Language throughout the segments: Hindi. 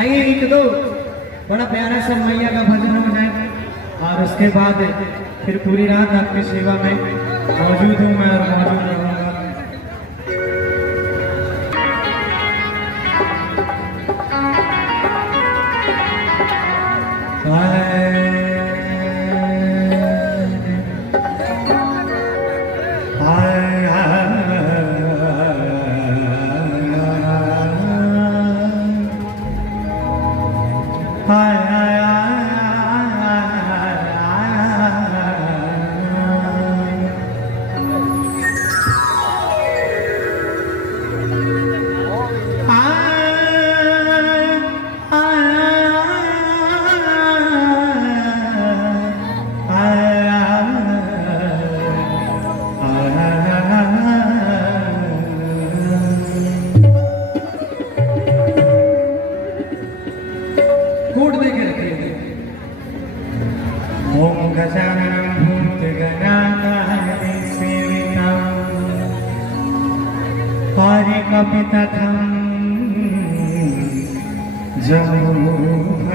आइए एक दो बड़ा प्यारा सा मैया का भजन हो जाए और उसके बाद फिर पूरी रात आपकी सेवा में मौजूद हूँ मैं और मौजूद रहूँगा। ओम गजाननं भूतगणाधिसेवितं हरिकपितथं जम्बूफलचारुभक्षणं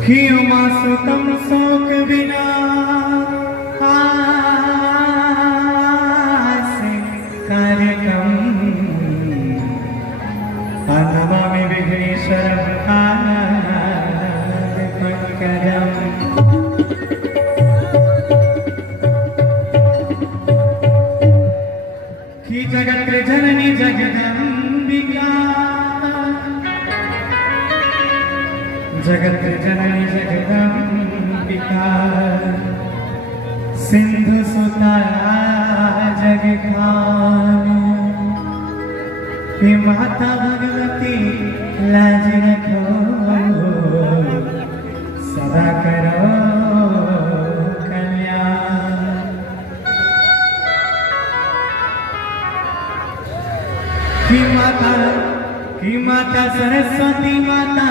क्षीयमासुतं शोकविनाशकारकम् नमामि विघ्नेश्वरं जगत जननी जगदम्बिका जगत जननी जगदम्बिका सिंधु सुता जगखानी माता भगवती लाज रखो सदा करो की माता सरस्वती माता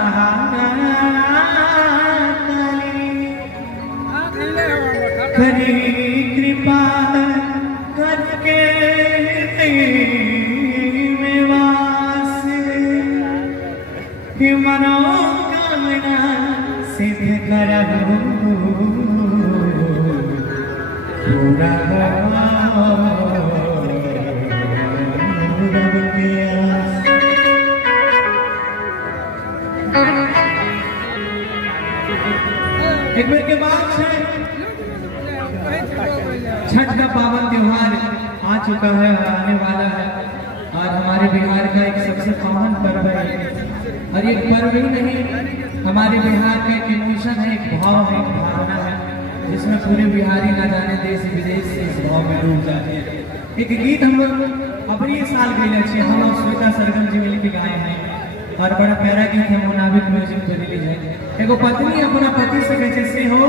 महाकाली करी कृपा करके में वास की मनोकामना सिद्ध करबो पूरा एक बार के बाद छठ का पावन त्योहार आ चुका है और आने वाला है और हमारे बिहार का एक सबसे पावन पर्व है और ये पर्व ही नहीं हमारे बिहार का एक इमोशन है, एक भाव है, एक भावना है जिसमें पूरे बिहारी न जाने देश विदेश से इस भाव में डूब जाते हैं। एक गीत हम लोग अपनी साल गए अच्छे हम लोग श्वेता सरगम जी मिल के गाए हैं और बड़ा प्यारा गीत है मुनाबिक म्यूजिक पे रिलीज है। एगो पत्नी अपना पति से कैसे हो